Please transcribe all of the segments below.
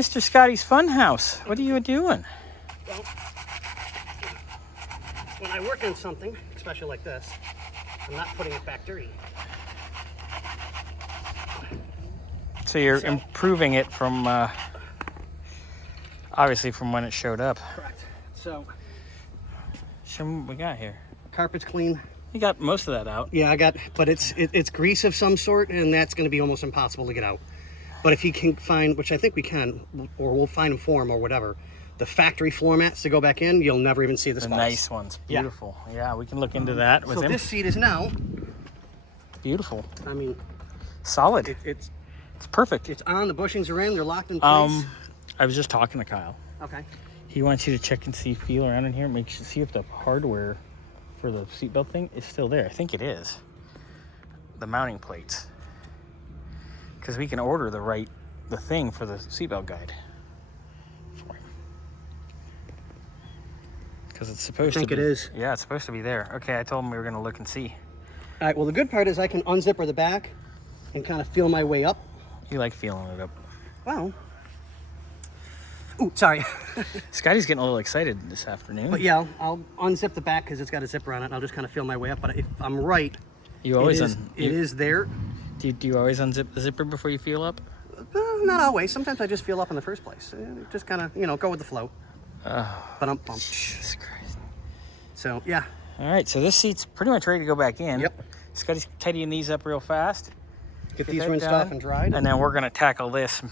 Mr. Scotty's Funhouse. What are you doing? Well, when I work on something, especially like this, I'm not putting it back dirty. So you're improving it from, obviously from when it showed up. Correct. So, Show me what we got here. carpet's clean. You got most of that out. Yeah, but it's grease of some sort, and that's going to be almost impossible to get out. But if you can find, which I think we can, or we'll find them for them or whatever, the factory floor mats to go back in, you'll never even see the spots. Nice ones. Beautiful. Yeah, we can look into that with so him. this seat is now, Beautiful. I mean, Solid. it's Perfect. It's on, the bushings are in, they're locked in place. I was just talking to Kyle. Okay. He wants you to check and feel around in here, see if the hardware for the seatbelt thing is still there. I think it is. The mounting plates. Because we can order the thing for the seatbelt guide. Because it's supposed to be. I think it is. Yeah, it's supposed to be there. Okay, I told him we were going to look and see. All right, well, the good part is I can unzipper the back and kind of feel my way up. You like feeling it up. Wow. Ooh, sorry. Scotty's getting a little excited this afternoon. But yeah, I'll unzip the back because it's got a zipper on it, and I'll just kind of feel my way up. But if I'm right, you always it is there. Do you always unzip the zipper before you feel up? Not always. Sometimes I just feel up in the first place. Just kind of, go with the flow. But Jesus Christ. So, yeah. All right, so this seat's pretty much ready to go back in. Yep. Scotty's tidying these up real fast. Get these rinsed off and dried. And then we're going to tackle this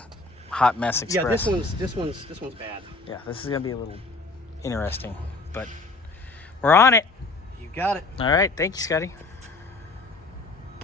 hot mess express. Yeah, this one's bad. Yeah, this is going to be a little interesting, but we're on it. You got it. All right, thank you, Scotty.